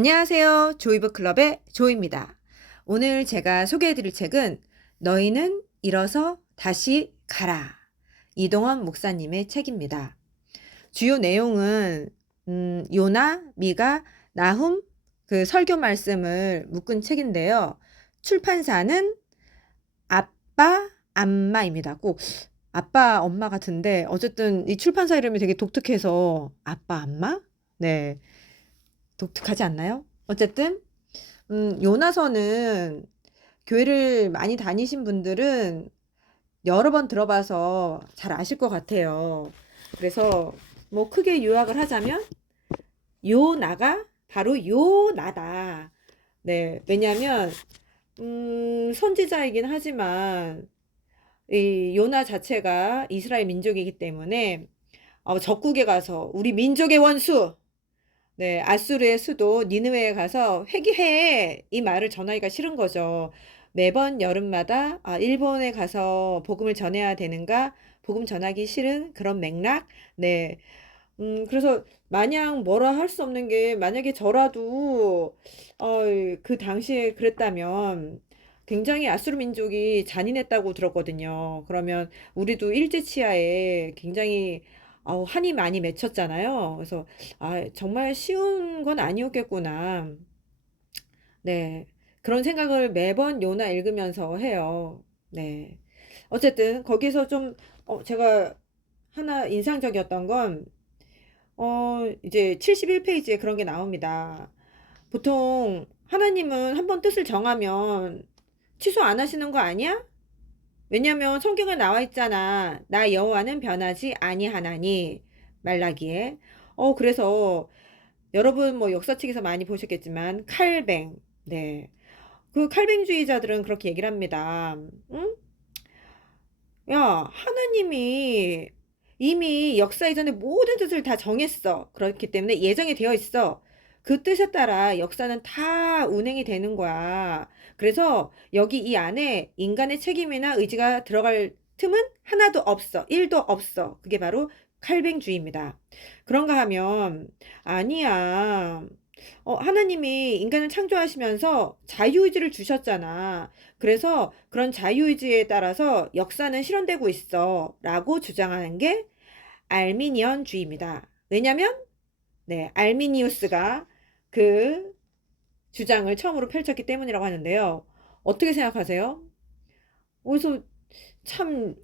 안녕하세요. 조이브 클럽의 조입니다. 오늘 제가 소개해드릴 책은 너희는 일어서 다시 가라. 이동원 목사님의 책입니다. 주요 내용은 요나, 미가, 나훔 그 설교 말씀을 묶은 책인데요. 출판사는 아빠, 암마입니다. 꼭 아빠, 엄마 같은데 어쨌든 이 출판사 이름이 되게 독특해서 아빠, 암마? 네, 독특하지 않나요? 어쨌든 요나서는 교회를 많이 다니신 분들은 여러 번 들어봐서 잘 아실 것 같아요. 그래서 뭐 크게 요약을 하자면 요나가 바로 요나다. 네, 왜냐하면 선지자이긴 하지만 이 요나 자체가 이스라엘 민족이기 때문에 적국에 가서 우리 민족의 원수 네, 아수르의 수도 니느웨에 가서 회개해 이 말을 전하기가 싫은 거죠. 매번 여름마다 일본에 가서 복음을 전해야 되는가? 복음 전하기 싫은 그런 맥락. 네. 그래서 마냥 뭐라 할 수 없는 게 만약에 저라도 어, 그 당시에 그랬다면 굉장히 아수르 민족이 잔인했다고 들었거든요. 그러면 우리도 일제치하에 굉장히 한이 많이 맺혔잖아요. 그래서 정말 쉬운 건 아니었겠구나. 네. 그런 생각을 매번 요나 읽으면서 해요. 네. 어쨌든 거기서 좀 제가 하나 인상적이었던 건 이제 71페이지에 그런 게 나옵니다. 보통 하나님은 한번 뜻을 정하면 취소 안 하시는 거 아니야? 왜냐면 성경에 나와 있잖아. 나 여호와는 변하지 아니하나니 말라기에. 그래서 여러분 뭐 역사책에서 많이 보셨겠지만 칼뱅. 네. 그 칼뱅주의자들은 그렇게 얘기를 합니다. 응? 야, 하나님이 이미 역사 이전에 모든 뜻을 다 정했어. 그렇기 때문에 예정이 되어 있어. 그 뜻에 따라 역사는 다 운행이 되는 거야. 그래서 여기 이 안에 인간의 책임이나 의지가 들어갈 틈은 하나도 없어. 1도 없어. 그게 바로 칼뱅주의입니다. 그런가 하면 아니야. 하나님이 인간을 창조하시면서 자유의지를 주셨잖아. 그래서 그런 자유의지에 따라서 역사는 실현되고 있어. 라고 주장하는 게 알미니언주의입니다. 왜냐면, 네, 알미니우스가 그 주장을 처음으로 펼쳤기 때문이라고 하는데요. 어떻게 생각하세요? 그래서 참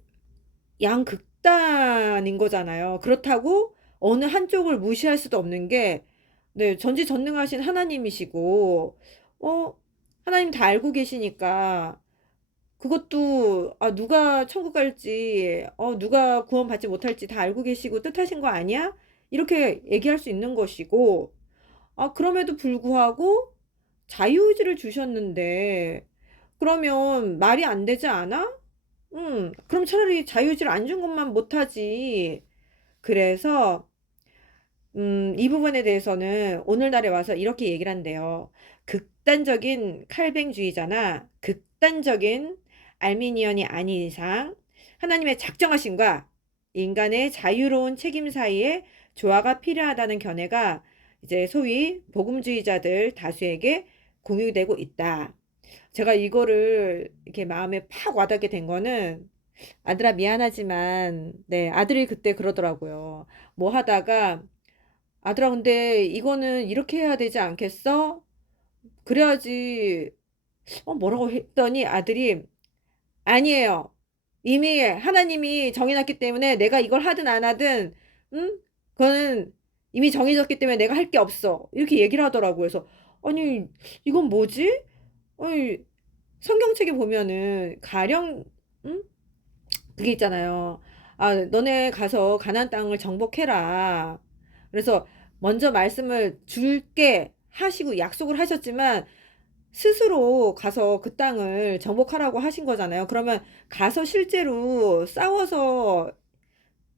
양극단인 거잖아요. 그렇다고 어느 한쪽을 무시할 수도 없는 게, 네, 전지전능하신 하나님이시고, 어, 하나님 다 알고 계시니까, 그것도, 누가 천국 갈지, 누가 구원받지 못할지 다 알고 계시고 뜻하신 거 아니야? 이렇게 얘기할 수 있는 것이고, 그럼에도 불구하고 자유의지를 주셨는데, 그러면 말이 안 되지 않아? 그럼 차라리 자유의지를 안 준 것만 못하지. 그래서, 이 부분에 대해서는 오늘날에 와서 이렇게 얘기를 한대요. 극단적인 칼뱅주의자나 극단적인 알미니언이 아닌 이상 하나님의 작정하심과 인간의 자유로운 책임 사이에 조화가 필요하다는 견해가 이제 소위 복음주의자들 다수에게 공유되고 있다. 제가 이거를 이렇게 마음에 팍 와닿게 된 거는 아들아 미안하지만 네 아들이 그때 그러더라고요. 뭐 하다가 아들아 근데 이거는 이렇게 해야 되지 않겠어? 그래야지 뭐라고 했더니 아들이 아니에요. 이미 하나님이 정해놨기 때문에 내가 이걸 하든 안 하든 응? 그거는 이미 정해졌기 때문에 내가 할 게 없어. 이렇게 얘기를 하더라고요. 그래서 아니 이건 뭐지? 아니 성경책에 보면은 가령 응? 그게 있잖아요. 너네 가서 가나안 땅을 정복해라. 그래서 먼저 말씀을 줄게 하시고 약속을 하셨지만 스스로 가서 그 땅을 정복하라고 하신 거잖아요. 그러면 가서 실제로 싸워서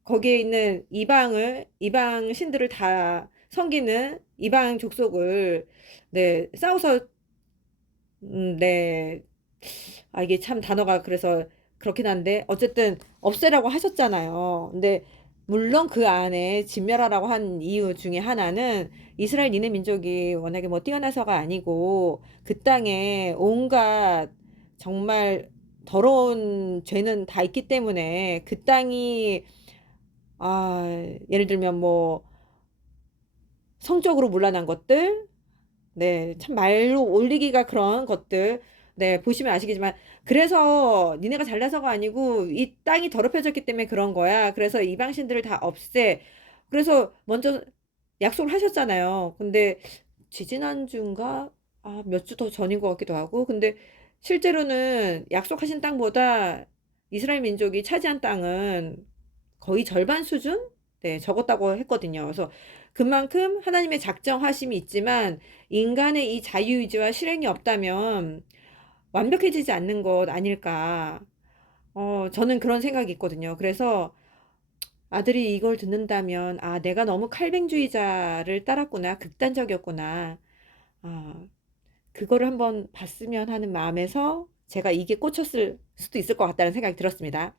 거기에 있는 이방 신들을 다 섬기는 이방 족속을 네, 싸워서 네. 이게 참 단어가 그래서 그렇긴 한데 어쨌든 없애라고 하셨잖아요. 근데 물론 그 안에 진멸하라고 한 이유 중에 하나는 이스라엘 니네 민족이 워낙에 뭐 뛰어나서가 아니고 그 땅에 온갖 정말 더러운 죄는 다 있기 때문에 그 땅이 예를 들면 뭐 성적으로 문란한 것들, 네, 참 말로 올리기가 그런 것들, 네, 보시면 아시겠지만, 그래서 니네가 잘나서가 아니고 이 땅이 더럽혀졌기 때문에 그런 거야. 그래서 이방신들을 다 없애. 그래서 먼저 약속을 하셨잖아요. 근데 지지난주인가? 몇 주 더 전인 것 같기도 하고. 근데 실제로는 약속하신 땅보다 이스라엘 민족이 차지한 땅은 거의 절반 수준? 네, 적었다고 했거든요. 그래서 그만큼 하나님의 작정하심이 있지만 인간의 이 자유의지와 실행이 없다면 완벽해지지 않는 것 아닐까. 저는 그런 생각이 있거든요. 그래서 아들이 이걸 듣는다면, 내가 너무 칼뱅주의자를 따랐구나. 극단적이었구나. 아, 그거를 한번 봤으면 하는 마음에서 제가 이게 꽂혔을 수도 있을 것 같다는 생각이 들었습니다.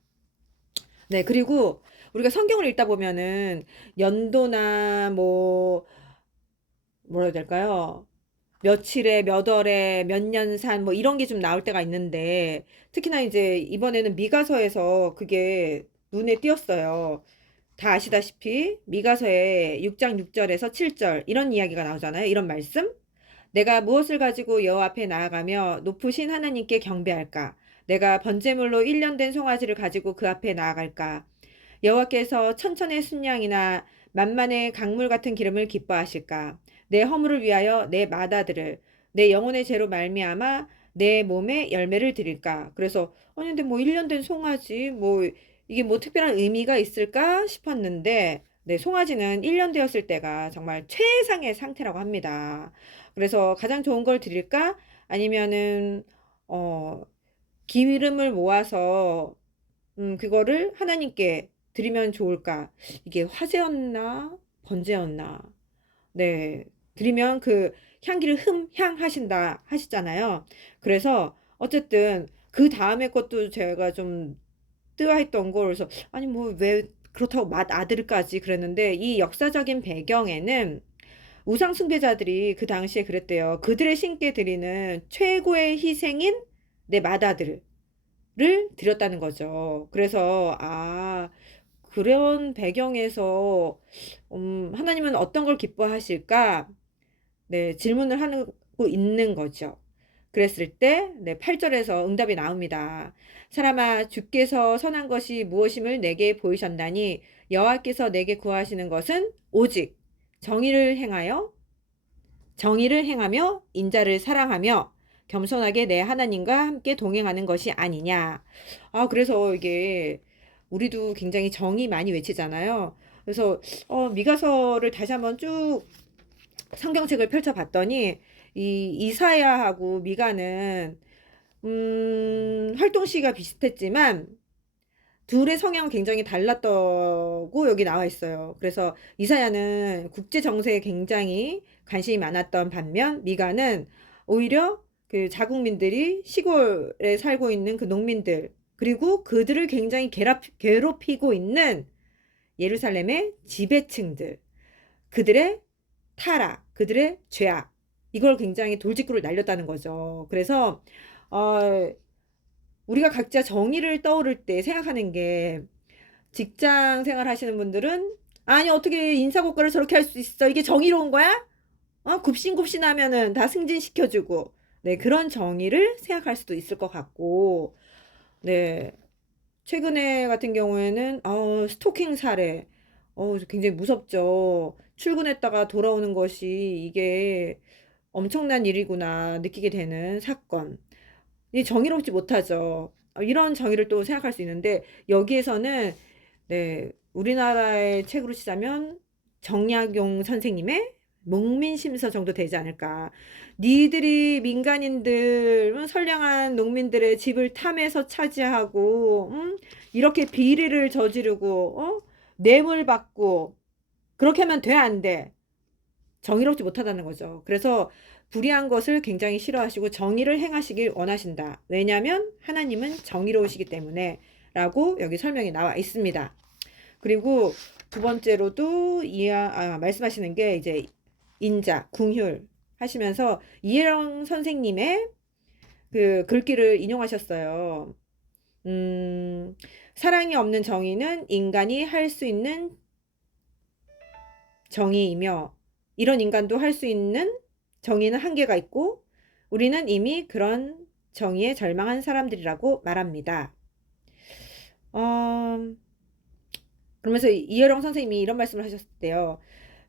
네, 그리고 우리가 성경을 읽다 보면은 연도나 뭐라 해야 될까요? 며칠에 몇 월에 몇 년 산 뭐 이런 게 좀 나올 때가 있는데 특히나 이제 이번에는 미가서에서 그게 눈에 띄었어요. 다 아시다시피 미가서의 6장 6절에서 7절 이런 이야기가 나오잖아요. 이런 말씀. 내가 무엇을 가지고 여호와 앞에 나아가며 높으신 하나님께 경배할까? 내가 번제물로 1년 된 송아지를 가지고 그 앞에 나아갈까? 여호와께서 천천의 순양이나 만만의 강물 같은 기름을 기뻐하실까? 내 허물을 위하여 내 마다들을 내 영혼의 죄로 말미암아 내 몸에 열매를 드릴까? 그래서 아니 근데 뭐 1년 된 송아지 뭐 이게 뭐 특별한 의미가 있을까 싶었는데 네, 송아지는 1년 되었을 때가 정말 최상의 상태라고 합니다. 그래서 가장 좋은 걸 드릴까? 아니면은 어 기름을 모아서 그거를 하나님께 드리면 좋을까? 이게 화제였나? 번제였나? 네. 드리면 그 향기를 흠향하신다 하시잖아요. 그래서 어쨌든 그 다음에 것도 제가 좀 뜨아했던 걸 그래서 아니 뭐 왜 그렇다고 맛 아들까지 그랬는데 이 역사적인 배경에는 우상 숭배자들이 그 당시에 그랬대요. 그들의 신께 드리는 최고의 희생인 내 맏아들을 드렸다는 거죠. 그래서 그런 배경에서 하나님은 어떤 걸 기뻐하실까? 네, 질문을 하고 있는 거죠. 그랬을 때, 네, 8절에서 응답이 나옵니다. 사람아, 주께서 선한 것이 무엇임을 내게 보이셨나니 여호와께서 내게 구하시는 것은 오직 정의를 행하며 인자를 사랑하며 겸손하게 내 하나님과 함께 동행하는 것이 아니냐. 그래서 이게 우리도 굉장히 정의 많이 외치잖아요. 그래서 미가서를 다시 한번 쭉 성경책을 펼쳐봤더니 이 이사야하고 미가는 활동 시기가 비슷했지만 둘의 성향은 굉장히 달랐다고 여기 나와 있어요. 그래서 이사야는 국제 정세에 굉장히 관심이 많았던 반면 미가는 오히려 그 자국민들이 시골에 살고 있는 그 농민들 그리고 그들을 굉장히 괴롭히고 있는 예루살렘의 지배층들 그들의 타락, 그들의 죄악 이걸 굉장히 돌직구를 날렸다는 거죠. 그래서 어, 우리가 각자 정의를 떠오를 때 생각하는 게 직장 생활 하시는 분들은 아니 어떻게 인사고과를 저렇게 할 수 있어? 이게 정의로운 거야? 굽신굽신하면은 다 승진시켜주고 네 그런 정의를 생각할 수도 있을 것 같고 네 최근에 같은 경우에는 스토킹 사례 굉장히 무섭죠. 출근했다가 돌아오는 것이 이게 엄청난 일이구나 느끼게 되는 사건. 이 정의롭지 못하죠. 이런 정의를 또 생각할 수 있는데 여기에서는 네, 우리나라의 책으로 치자면 정약용 선생님의 농민심서 정도 되지 않을까. 니들이 민간인들, 선량한 농민들의 집을 탐해서 차지하고, 이렇게 비리를 저지르고, 뇌물 받고, 그렇게 하면 돼, 안 돼? 정의롭지 못하다는 거죠. 그래서 불의한 것을 굉장히 싫어하시고 정의를 행하시길 원하신다. 왜냐하면 하나님은 정의로우시기 때문에 라고 여기 설명이 나와 있습니다. 그리고 두 번째로도 말씀하시는 게 이제 인자, 궁휼 하시면서 이혜령 선생님의 그 글귀를 인용하셨어요. 사랑이 없는 정의는 인간이 할 수 있는 정의이며 이런 인간도 할 수 있는 정의는 한계가 있고 우리는 이미 그런 정의에 절망한 사람들이라고 말합니다. 그러면서 이혜령 선생님이 이런 말씀을 하셨대요.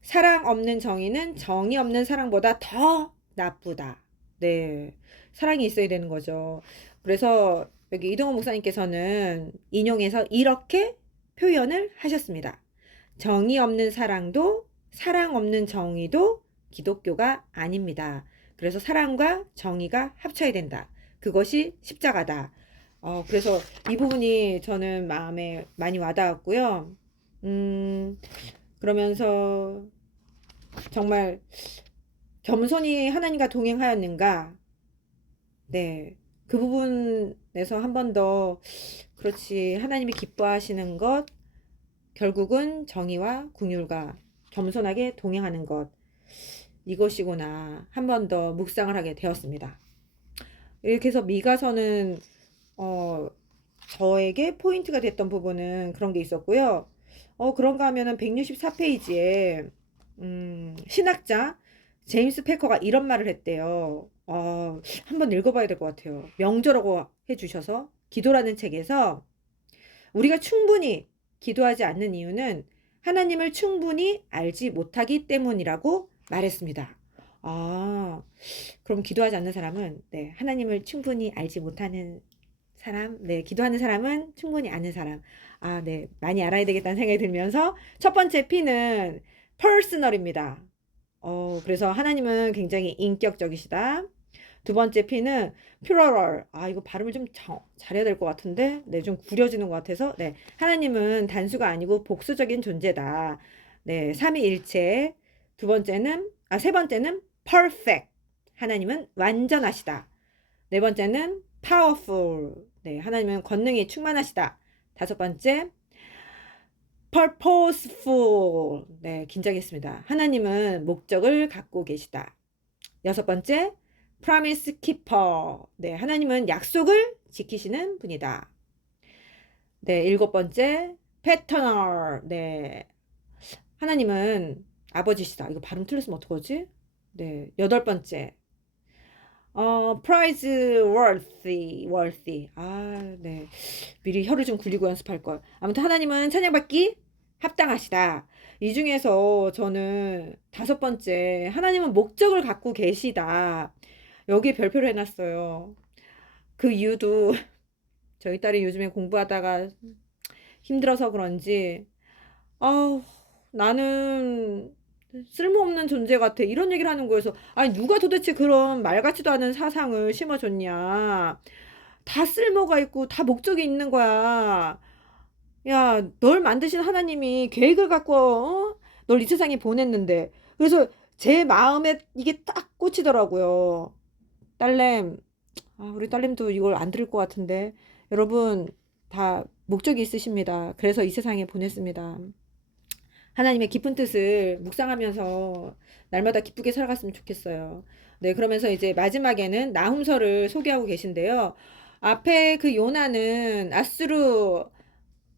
사랑 없는 정의는 정의 없는 사랑보다 더 나쁘다. 네. 사랑이 있어야 되는 거죠. 그래서 여기 이동호 목사님께서는 인용해서 이렇게 표현을 하셨습니다. 정의 없는 사랑도 사랑 없는 정의도 기독교가 아닙니다. 그래서 사랑과 정의가 합쳐야 된다. 그것이 십자가다. 그래서 이 부분이 저는 마음에 많이 와닿았고요. 그러면서 정말 겸손히 하나님과 동행하였는가? 네. 그 부분에서 한 번 더, 그렇지, 하나님이 기뻐하시는 것, 결국은 정의와 궁율과 겸손하게 동행하는 것, 이것이구나. 한 번 더 묵상을 하게 되었습니다. 이렇게 해서 미가서는, 저에게 포인트가 됐던 부분은 그런 게 있었고요. 그런가 하면은 164페이지에, 신학자 제임스 패커가 이런 말을 했대요. 한번 읽어봐야 될 것 같아요. 명저라고 해주셔서 기도라는 책에서 우리가 충분히 기도하지 않는 이유는 하나님을 충분히 알지 못하기 때문이라고 말했습니다. 그럼 기도하지 않는 사람은 네, 하나님을 충분히 알지 못하는 사람, 네, 기도하는 사람은 충분히 아는 사람. 네, 많이 알아야 되겠다는 생각이 들면서 첫 번째 P는 personal입니다. 그래서 하나님은 굉장히 인격적이시다. 두 번째 P는 plural. 이거 발음을 좀 잘해야 될 것 같은데, 네, 좀 구려지는 것 같아서, 네, 하나님은 단수가 아니고 복수적인 존재다. 네, 삼위일체. 세 번째는 perfect. 하나님은 완전하시다. 네 번째는 powerful. 네, 하나님은 권능이 충만하시다. 다섯 번째, purposeful. 네, 긴장했습니다. 하나님은 목적을 갖고 계시다. 여섯 번째, promise keeper. 네, 하나님은 약속을 지키시는 분이다. 네, 일곱 번째, paternal. 네, 하나님은 아버지시다. 이거 발음 틀렸으면 어떡하지? 네, 여덟 번째, worthy. 네. 미리 혀를 좀 굴리고 연습할 걸. 아무튼 하나님은 찬양받기 합당하시다. 이 중에서 저는 다섯 번째, 하나님은 목적을 갖고 계시다. 여기에 별표를 해놨어요. 그 이유도 저희 딸이 요즘에 공부하다가 힘들어서 그런지, 나는 쓸모없는 존재 같아. 이런 얘기를 하는 거여서, 누가 도대체 그런 말 같지도 않은 사상을 심어줬냐. 다 쓸모가 있고, 다 목적이 있는 거야. 야, 널 만드신 하나님이 계획을 갖고, 널 이 세상에 보냈는데. 그래서 제 마음에 이게 딱 꽂히더라고요. 딸내미, 우리 딸내미도 이걸 안 들을 것 같은데. 여러분, 다 목적이 있으십니다. 그래서 이 세상에 보냈습니다. 하나님의 깊은 뜻을 묵상하면서 날마다 기쁘게 살아갔으면 좋겠어요. 네, 그러면서 이제 마지막에는 나훔서를 소개하고 계신데요. 앞에 그 요나는 아수르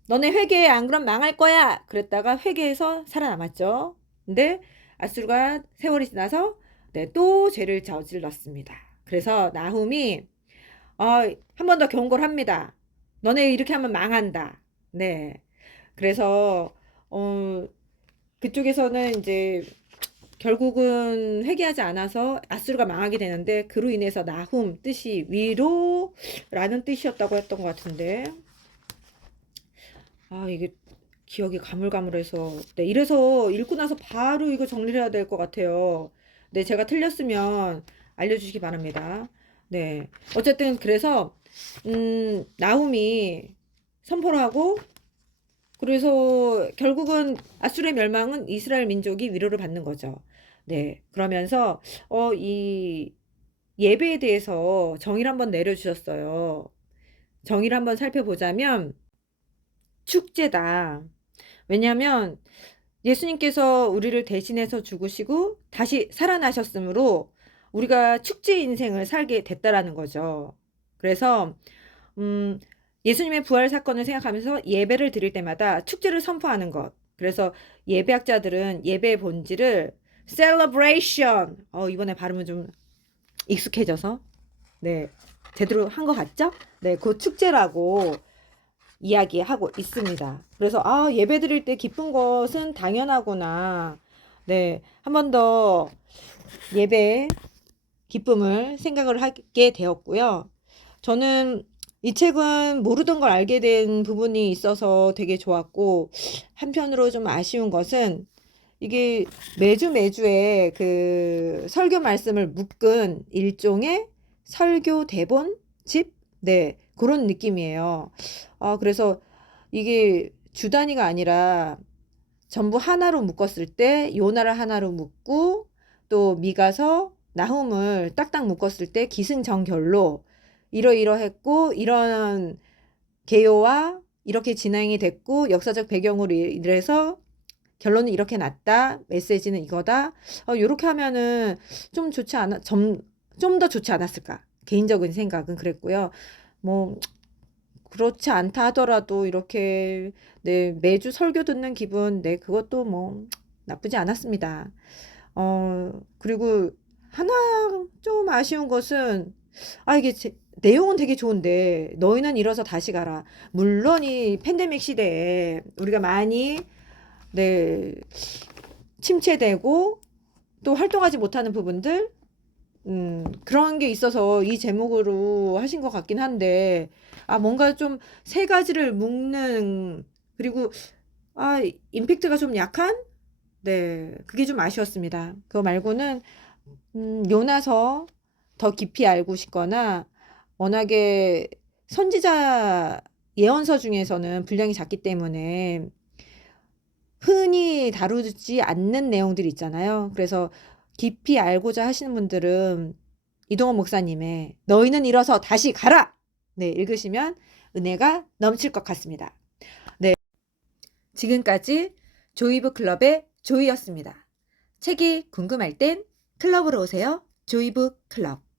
너네 회개해 안 그럼 망할 거야 그랬다가 회개해서 살아남았죠. 근데 아수르가 세월이 지나서 네, 또 죄를 저질렀습니다. 그래서 나훔이 한 번 더 경고를 합니다. 너네 이렇게 하면 망한다. 네. 그래서 그쪽에서는 이제 결국은 회개하지 않아서 아수르가 망하게 되는데 그로 인해서 나훔 뜻이 위로라는 뜻이었다고 했던 것 같은데 이게 기억이 가물가물해서 네, 이래서 읽고 나서 바로 이거 정리를 해야 될 것 같아요. 네, 제가 틀렸으면 알려주시기 바랍니다. 네, 어쨌든 그래서 나훔이 선포를 하고 그래서 결국은 아수르의 멸망은 이스라엘 민족이 위로를 받는 거죠. 네. 그러면서 이 예배에 대해서 정의를 한번 내려주셨어요. 정의를 한번 살펴보자면 축제다. 왜냐하면 예수님께서 우리를 대신해서 죽으시고 다시 살아나셨으므로 우리가 축제 인생을 살게 됐다라는 거죠. 그래서 음, 예수님의 부활 사건을 생각하면서 예배를 드릴 때마다 축제를 선포하는 것. 그래서 예배학자들은 예배의 본질을 celebration. 이번에 발음은 좀 익숙해져서 네, 제대로 한 것 같죠? 네, 그 축제라고 이야기하고 있습니다. 그래서 예배 드릴 때 기쁜 것은 당연하구나. 네, 한 번 더 예배 기쁨을 생각을 하게 되었고요. 저는 이 책은 모르던 걸 알게 된 부분이 있어서 되게 좋았고, 한편으로 좀 아쉬운 것은 이게 매주에 그 설교 말씀을 묶은 일종의 설교 대본집? 네, 그런 느낌이에요. 그래서 이게 주 단위가 아니라 전부 하나로 묶었을 때 요나를 하나로 묶고 또 미가서 나훔을 딱딱 묶었을 때 기승전결로 이러이러했고 이런 개요와 이렇게 진행이 됐고 역사적 배경으로 이래서 결론은 이렇게 났다. 메시지는 이거다. 요렇게 하면은 좀 좋지 않아, 좀 더 좋지 않았을까. 개인적인 생각은 그랬고요. 뭐, 그렇지 않다 하더라도 이렇게, 네, 매주 설교 듣는 기분, 네, 그것도 뭐, 나쁘지 않았습니다. 그리고 하나 좀 아쉬운 것은, 이게 내용은 되게 좋은데, 너희는 일어서 다시 가라. 물론 이 팬데믹 시대에 우리가 많이, 네, 침체되고 또 활동하지 못하는 부분들 그런 게 있어서 이 제목으로 하신 것 같긴 한데 뭔가 좀 세 가지를 묶는 그리고 임팩트가 좀 약한 네 그게 좀 아쉬웠습니다. 그거 말고는 요나서 더 깊이 알고 싶거나 워낙에 선지자 예언서 중에서는 분량이 작기 때문에 흔히 다루지 않는 내용들이 있잖아요. 그래서 깊이 알고자 하시는 분들은 이동원 목사님의 너희는 일어서 다시 가라! 네, 읽으시면 은혜가 넘칠 것 같습니다. 네, 지금까지 조이브 클럽의 조이였습니다. 책이 궁금할 땐 클럽으로 오세요. 조이브 클럽.